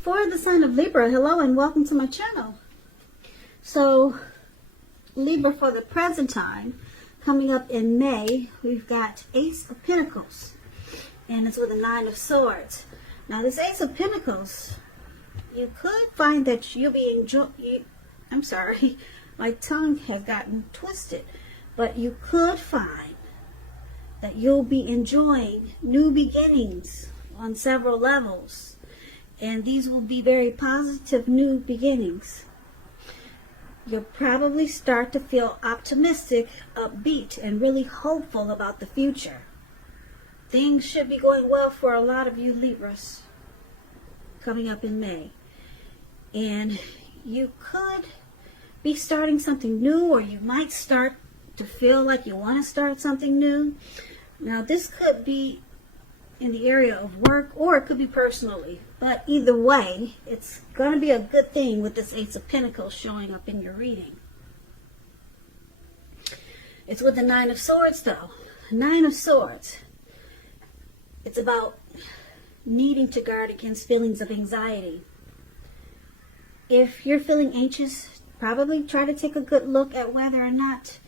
For the sign of Libra, hello and welcome to my channel. So, Libra, for the present time, coming up in May, we've got Ace of Pentacles, and it's with a Nine of Swords. Now, this Ace of Pentacles, you could find that you'll be I'm sorry, my tongue has gotten twisted, but you could find that you'll be enjoying new beginnings on several levels. And these will be very positive new beginnings. You'll probably start to feel optimistic, upbeat, and really hopeful about the future. Things should be going well for a lot of you Libras coming up in May. And you could be starting something new, or you might start to feel like you want to start something new. Now, this could be in the area of work, or it could be personally. But either way, it's going to be a good thing with this Ace of Pentacles showing up in your reading. It's with the Nine of Swords, though. Nine of Swords. It's about needing to guard against feelings of anxiety. If you're feeling anxious, probably try to take a good look at whether or not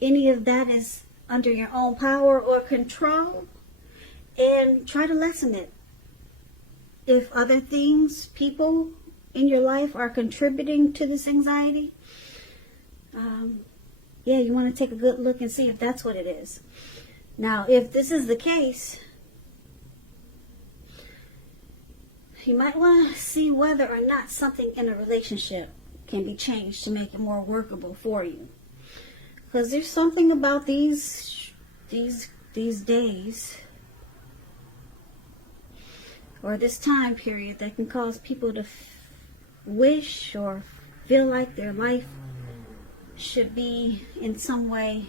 any of that is under your own power or control, and try to lessen it. If other things, people in your life are contributing to this anxiety, yeah, you want to take a good look and see if that's what it is. Now, if this is the case, you might want to see whether or not something in a relationship can be changed to make it more workable for you. Because there's something about these days, or this time period, that can cause people to wish or feel like their life should be in some way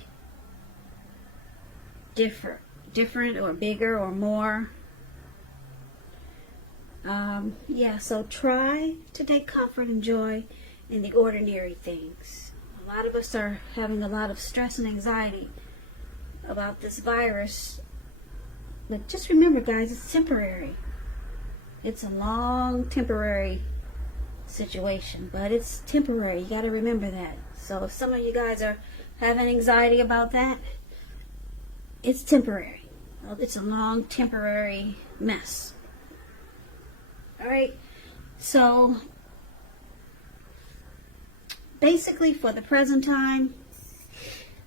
different or bigger or more. Yeah, so try to take comfort and joy in the ordinary things. A lot of us are having a lot of stress and anxiety about this virus. But just remember, guys, it's temporary. It's a long temporary situation, but it's temporary. You got to remember that. So if some of you guys are having anxiety about that, it's temporary. It's a long temporary mess. All right. So basically, for the present time,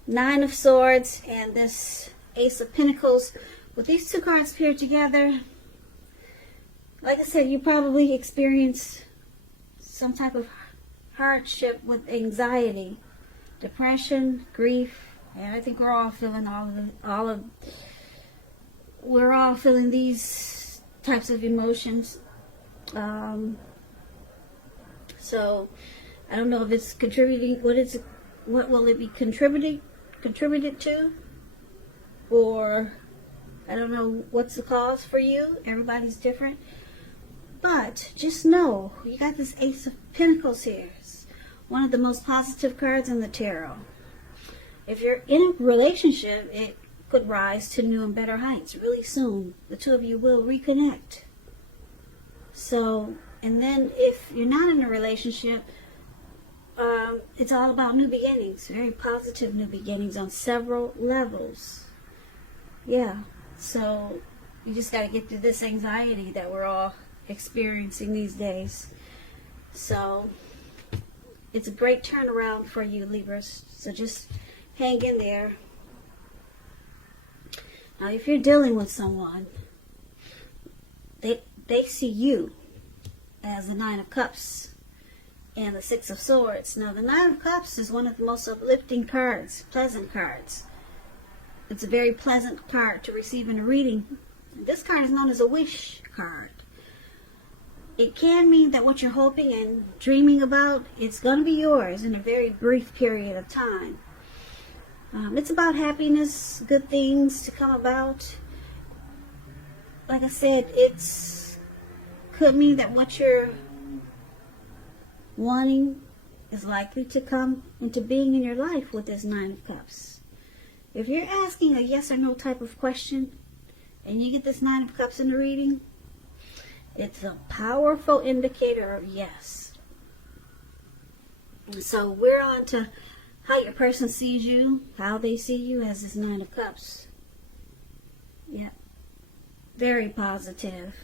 Nine of Swords and this Ace of Pentacles, with these two cards paired together, like I said, you probably experience some type of hardship with anxiety, depression, grief, and I think we're all feeling we're all feeling these types of emotions. So I don't know if it's contributing. What will it be contributed to? Or I don't know what's the cause for you. Everybody's different. But just know, you got this Ace of Pentacles here. It's one of the most positive cards in the tarot. If you're in a relationship, it could rise to new and better heights really soon. The two of you will reconnect. So, and then if you're not in a relationship, it's all about new beginnings. Very positive new beginnings on several levels. Yeah. So, you just got to get through this anxiety that we're all experiencing these days. So it's a great turnaround for you Libras, so just hang in there. Now, if you're dealing with someone, they see you as the Nine of Cups and the Six of Swords. Now, the Nine of Cups is one of the most uplifting cards, pleasant cards. It's a very pleasant card to receive in a reading. This card is known as a wish card. It can mean that what you're hoping and dreaming about, it's going to be yours in a very brief period of time. It's about happiness, good things to come about. Like I said, could mean that what you're wanting is likely to come into being in your life with this Nine of Cups. If you're asking a yes or no type of question, and you get this Nine of Cups in the reading, It's a powerful indicator of yes. And so we're on to how your person sees you, how they see you as this Nine of Cups. Yeah. Very positive.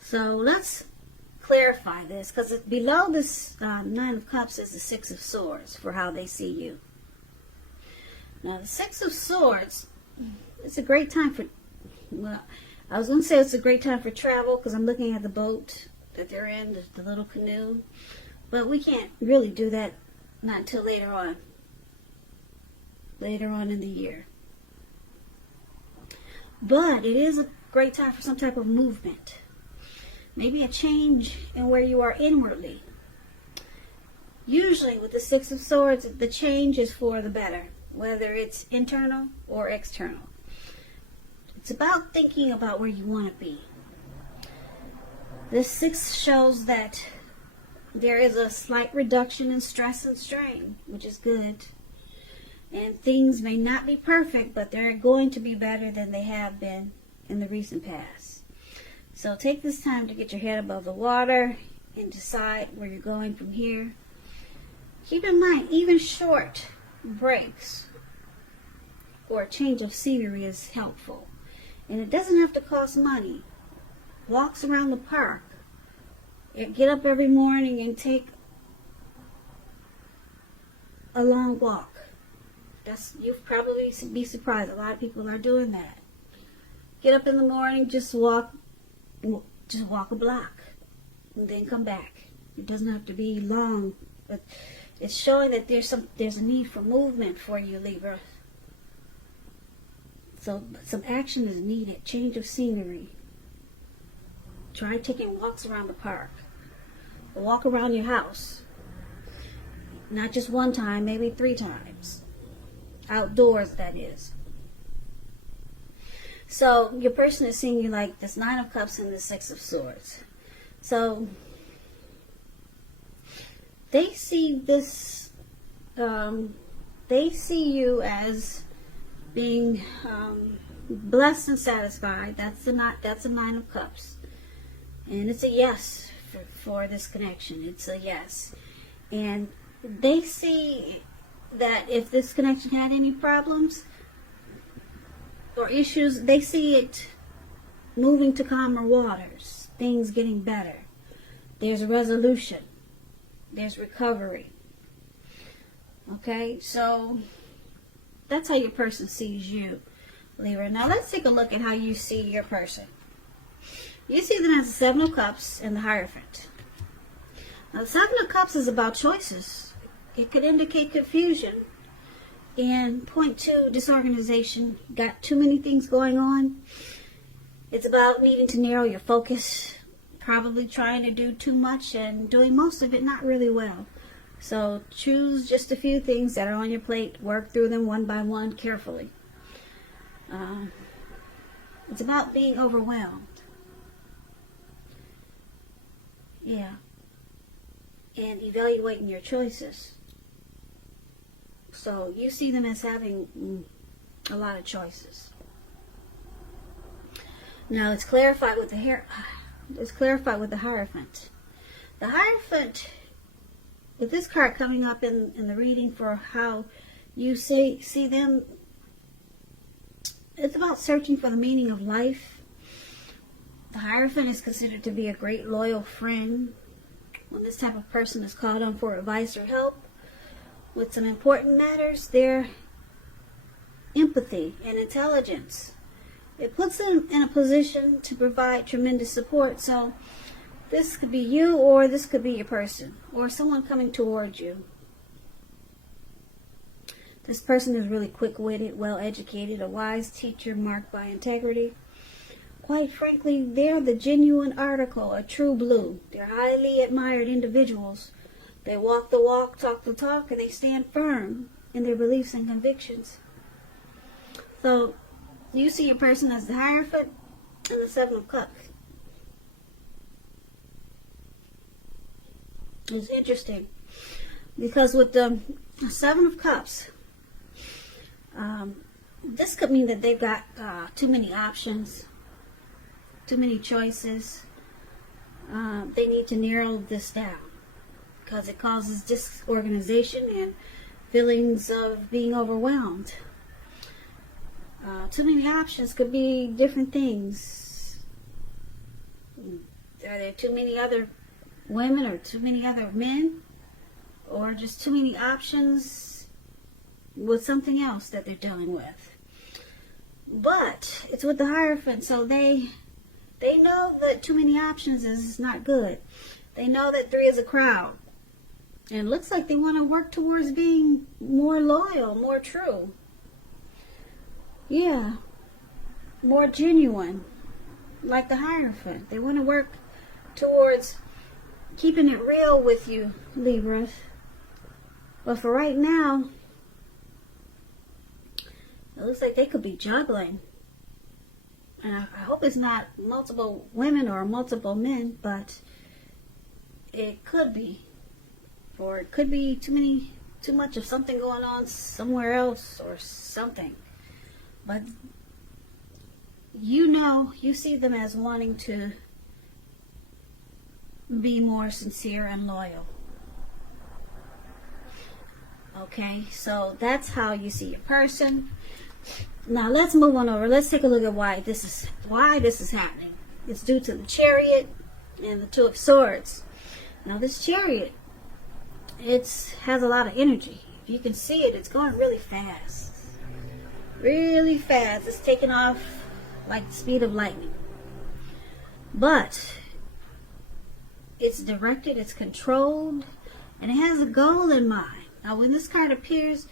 So let's clarify this, because below this Nine of Cups is the Six of Swords for how they see you. Now the Six of Swords, it's a great time for, well, I was going to say it's a great time for travel, because I'm looking at the boat that they're in, the little canoe. But we can't really do that not until later on in the year. But it is a great time for some type of movement. Maybe a change in where you are inwardly. Usually with the Six of Swords, the change is for the better, whether it's internal or external. It's about thinking about where you want to be. This Six shows that there is a slight reduction in stress and strain, which is good. And things may not be perfect, but they're going to be better than they have been in the recent past. So take this time to get your head above the water and decide where you're going from here. Keep in mind, even short breaks or a change of scenery is helpful. And it doesn't have to cost money. Walks around the park. Get up every morning and take a long walk. You'll probably be surprised. A lot of people are doing that. Get up in the morning, just walk a block, and then come back. It doesn't have to be long, but it's showing that there's a need for movement for you, Libra. So some action is needed. Change of scenery. Try taking walks around the park. Or walk around your house. Not just one time, maybe 3 times. Outdoors, that is. So your person is seeing you like this Nine of Cups and the Six of Swords. So they see this, they see you as being blessed and satisfied. That's a Nine of Cups. And it's a yes for this connection. It's a yes. And they see that if this connection had any problems or issues, they see it moving to calmer waters, things getting better. There's a resolution. There's recovery. Okay, so that's how your person sees you, Libra. Now let's take a look at how you see your person. You see them as the Seven of Cups and the Hierophant. Now the Seven of Cups is about choices. It could indicate confusion and point to disorganization. Got too many things going on. It's about needing to narrow your focus. Probably trying to do too much and doing most of it not really well. So choose just a few things that are on your plate. Work through them one by one carefully. It's about being overwhelmed. Yeah. And evaluating your choices. So you see them as having a lot of choices. Now let's clarify with the Hierophant. The Hierophant, with this card coming up in the reading for how you see them, it's about searching for the meaning of life. The Hierophant is considered to be a great loyal friend. When this type of person is called on for advice or help with some important matters, their empathy and intelligence, it puts them in a position to provide tremendous support. So this could be you, or this could be your person, or someone coming towards you. This person is really quick-witted, well-educated, a wise teacher marked by integrity. Quite frankly, they're the genuine article, a true blue. They're highly admired individuals. They walk the walk, talk the talk, and they stand firm in their beliefs and convictions. So you see your person as the Hierophant and the Seven of Cups. It's interesting because with the Seven of Cups, this could mean that they've got too many options, too many choices. They need to narrow this down because it causes disorganization and feelings of being overwhelmed. Too many options could be different things. Are there too many other women or too many other men? Or just too many options with something else that they're dealing with? But it's with the Hierophant, so they know that too many options is not good. They know that 3 is a crowd. And it looks like they want to work towards being more loyal, more true. Yeah, more genuine, like the Hierophant. They want to work towards keeping it real with you, Libra. But for right now, it looks like they could be juggling. And I hope it's not multiple women or multiple men, but it could be. Or it could be too much of something going on somewhere else or something. But you see them as wanting to be more sincere and loyal. Okay, so that's how you see your person. Now let's move on over. Let's take a look at why this is happening. It's due to the Chariot and the 2 of Swords. Now this Chariot, it has a lot of energy. If you can see it, it's going really fast. Really fast. It's taking off like the speed of lightning. But it's directed, it's controlled, and it has a goal in mind. Now when this card appears,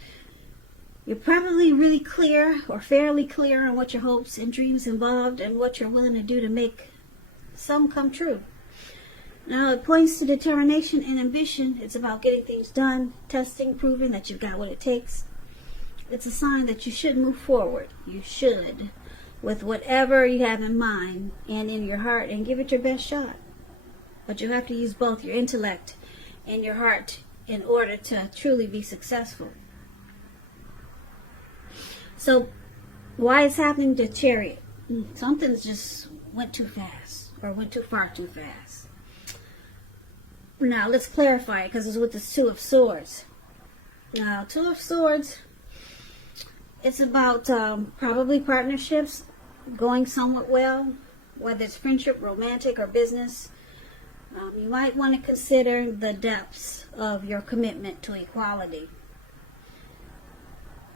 you're probably really clear or fairly clear on what your hopes and dreams involved and what you're willing to do to make some come true. Now it points to determination and ambition. It's about getting things done, testing, proving that you've got what it takes. It's a sign that you should move forward. You should, with whatever you have in mind and in your heart, and give it your best shot. But you have to use both your intellect and your heart in order to truly be successful. So, why is happening to Chariot? Something's just went too fast, or went too far too fast. Now, let's clarify it, because it's with the 2 of Swords. Now, 2 of Swords, it's about probably partnerships going somewhat well, whether it's friendship, romantic, or business. You might want to consider the depths of your commitment to equality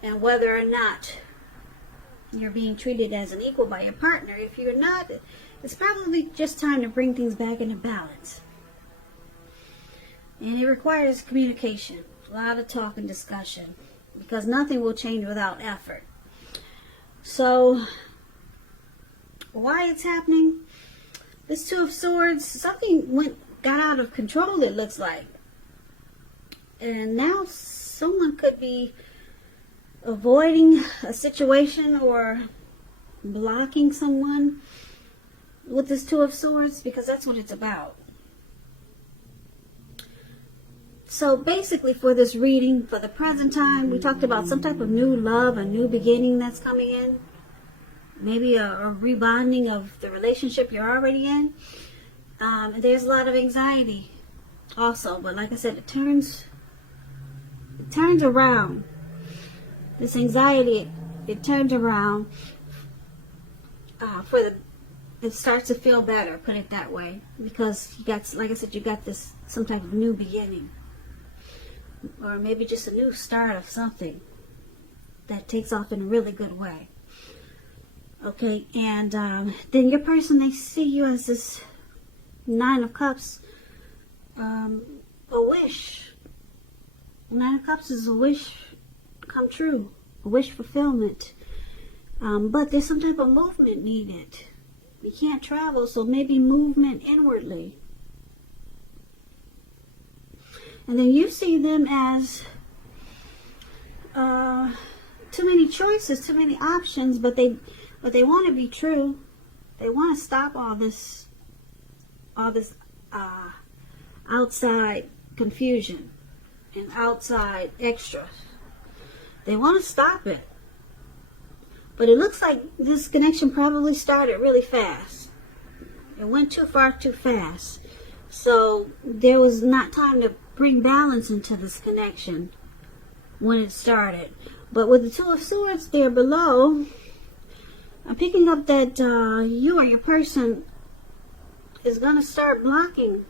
and whether or not you're being treated as an equal by your partner. If you're not, it's probably just time to bring things back into balance. And it requires communication, a lot of talk and discussion, because nothing will change without effort. So, why it's happening? This 2 of Swords, something got out of control, it looks like. And now someone could be avoiding a situation or blocking someone with this 2 of Swords, because that's what it's about. So basically for this reading, for the present time, we talked about some type of new love, a new beginning that's coming in. Maybe a rebonding of the relationship you're already in. And there's a lot of anxiety also. But like I said, it turns around. This anxiety, it turns around it starts to feel better, put it that way. Because you got, like I said, you got this, some type of new beginning. Or maybe just a new start of something that takes off in a really good way. Okay, and then your person, they see you as this 9 of Cups, a wish. 9 of Cups is a wish come true, a wish fulfillment. But there's some type of movement needed. You can't travel, so maybe movement inwardly. And then you see them as too many choices, too many options, but they want to be true. They want to stop all this outside confusion and outside extras. They want to stop it. But it looks like this connection probably started really fast. It went too far too fast. So there was not time to bring balance into this connection when it started. But with the Two of Swords there below, I'm picking up that you or your person is going to start blocking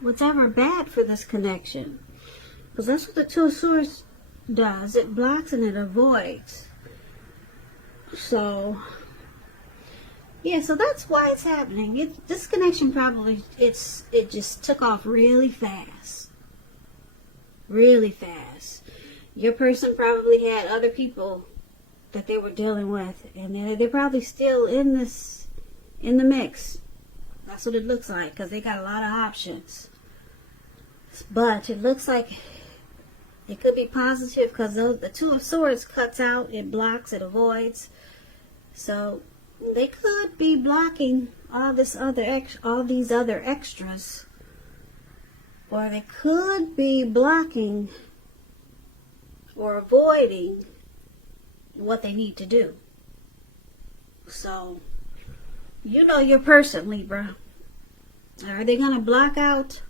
whatever bad for this connection. Because that's what the Two of Swords does. It blocks and it avoids. So, yeah, so that's why it's happening. This connection probably, it just took off really fast. Really fast. Your person probably had other people that they were dealing with, and they're probably still in the mix. That's what it looks like, because they got a lot of options. But it looks like it could be positive, because the Two of Swords cuts out, it blocks, it avoids. So they could be blocking all these other extras, or they could be blocking or avoiding what they need to do. So you know your person, Libra. Are they going to block out?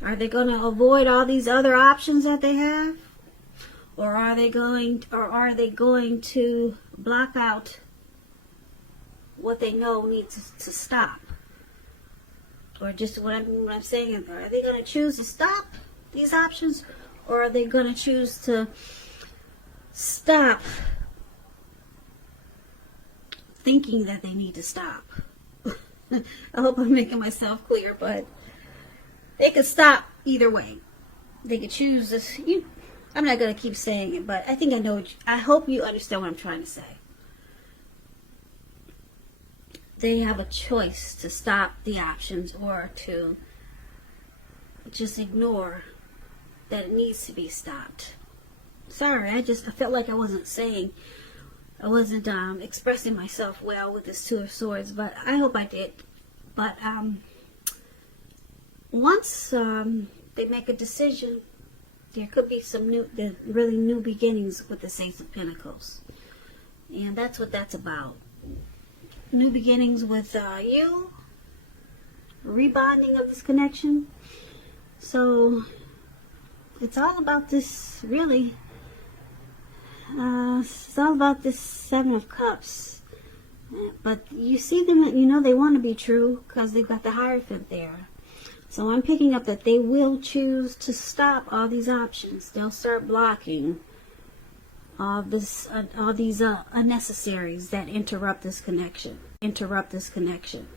Are they going to avoid all these other options that they have? Or are they going to block out what they know needs to stop? Or just what I'm saying, are they going to choose to stop these options? Or are they going to choose to stop thinking that they need to stop? I hope I'm making myself clear, but they could stop either way. They could choose this. I'm not going to keep saying it, but I think I know. I hope you understand what I'm trying to say. They have a choice to stop the options or to just ignore that it needs to be stopped. Sorry, I felt like I wasn't expressing myself well with this Two of Swords, but I hope I did. But once they make a decision, there could be some really new beginnings with the Ace of Pentacles. And that's what that's about. New beginnings with you. Rebonding of this connection. So, it's all about this, really. It's all about this Seven of Cups. But you see them, you know they want to be true because they've got the Hierophant there. So I'm picking up that they will choose to stop all these options. They'll start blocking all these unnecessaries that interrupt this connection. Interrupt this connection.